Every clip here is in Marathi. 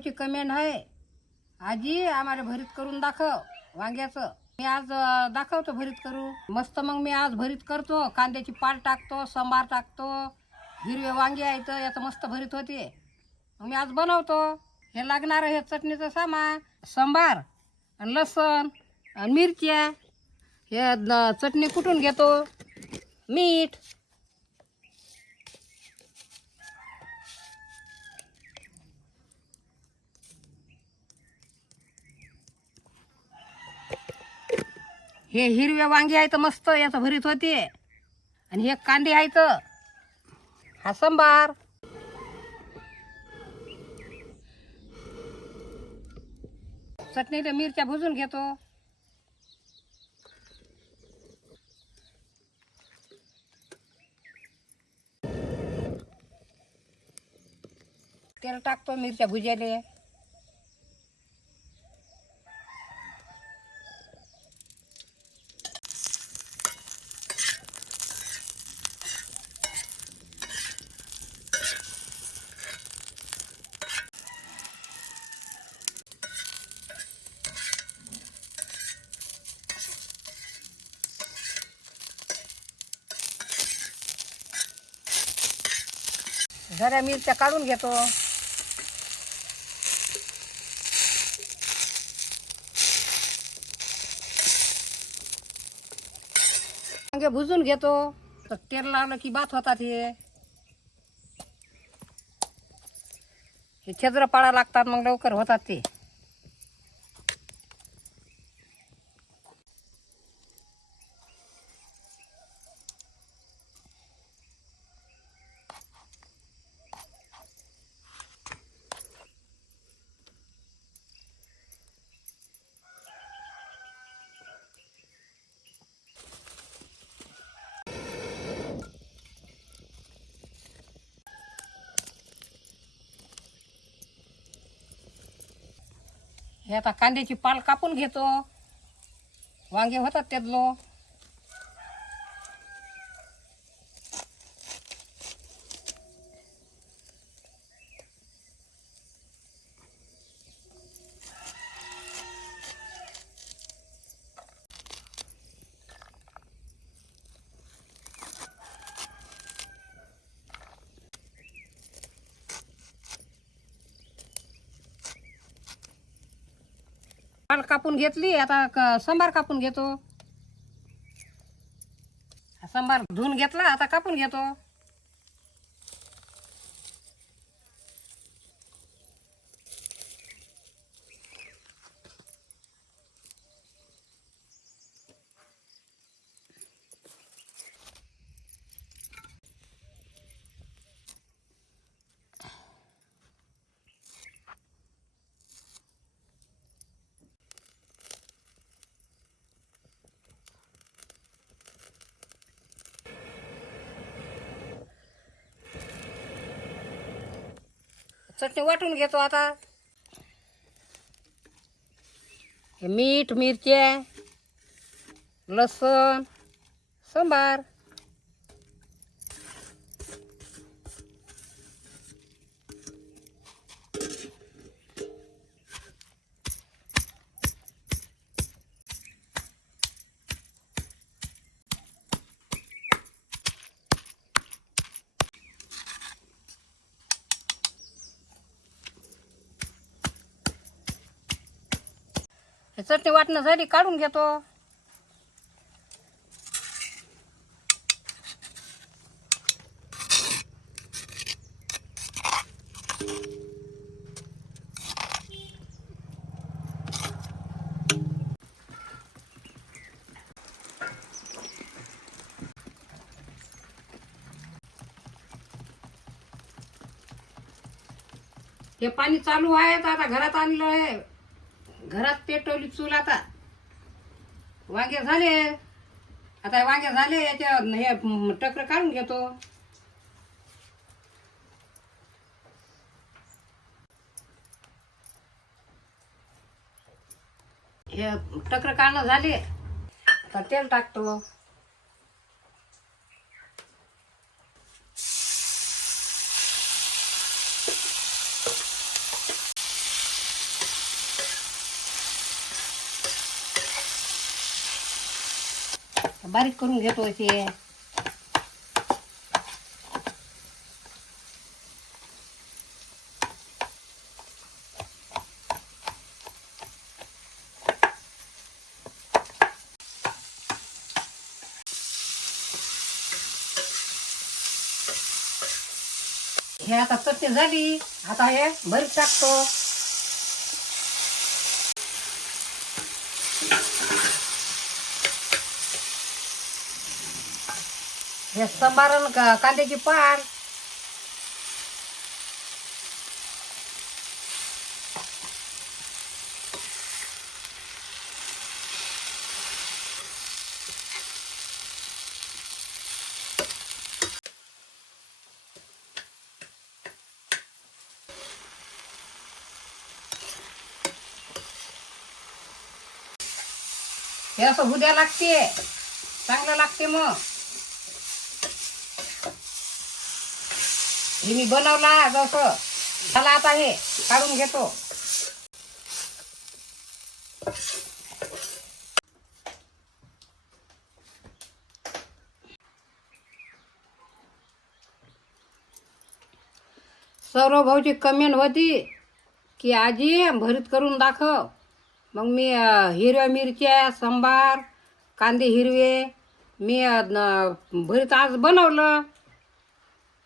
भाऊची कमेंट आहे आजी आम्हाला भरीत करून दाखव वांग्याचं. मी आज दाखवतो भरीत करू. मस्त मग मी आज भरीत करतो. कांद्याची पाल टाकतो सांबार टाकतो. हिरवे वांगे आहेत याचं मस्त भरीत होते. मी आज बनवतो. हे लागणार हे चटणीचं सामान सांबार आणि लसण आणि मिरच्या. हे न- चटणी कुटून घेतो? मीठ. हे हिरवे वांगे तर मस्त. याचं भरीत होते. आणि हे कांदे आहे तर हा सांबार. चटणीला मिरच्या भुजून घेतो. तेल टाकतो मिरच्या भुज्याले जरा मिरच्या काढून घेतो. वांगे भुजून घेतो. तर तेल लावलं की बात होतात हे. हे छेद्र पाडा लागतात मग लवकर होतात ते. हे आता कांद्याची पाल कापून घेतो. वांगे होतात त्यातलो पाल कापून घेतली आता क- सांबार कापून घेतो. हा सांबार धुवून घेतला आता कापून घेतो. चटणी वाटून घेतो आता. मीठ मिरच्या लसूण सांबार. हे चटणी वाटणं झाली काढून घेतो. हे पाणी चालू आहे तर आता घरात आणलं आहे. घरात पेटवली चूल आता. वांगे झाले. आता वांगे झाले याच्या हे टकर काढून घेतो. हे टकर काढणं झाले. आता तेल टाकतो. बारीक करून घेतो ते. हे आता चटणी झाली. आता हे भरीत टाकतो. हे संभारण का कांद्याची पाड हे असं उद्या लागते चांगलं लागते मग हे मी बनवला जसं झाला आता हे काढून घेतो. सौरव भाऊची कमेंट होती की आजी भरीत करून दाखव. मग मी हिरव्या मिरच्या सांबार कांदे हिरवे मी भरीत आज बनवलं.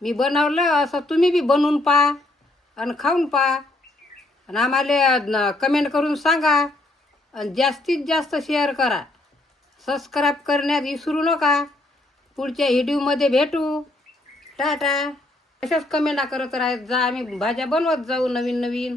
मी बनवलं असं तुम्ही बी बनवून पहा आणि खाऊन पहा. आणि आम्हाला कमेंट करून सांगा आणि जास्तीत जास्त शेअर करा. सबस्क्राईब करण्यात विसरू नका. पुढच्या व्हिडिओमध्ये भेटू. टाटा. अशाच कमेंटा करत राहत जा आम्ही भाज्या बनवत जाऊ नवीन नवीन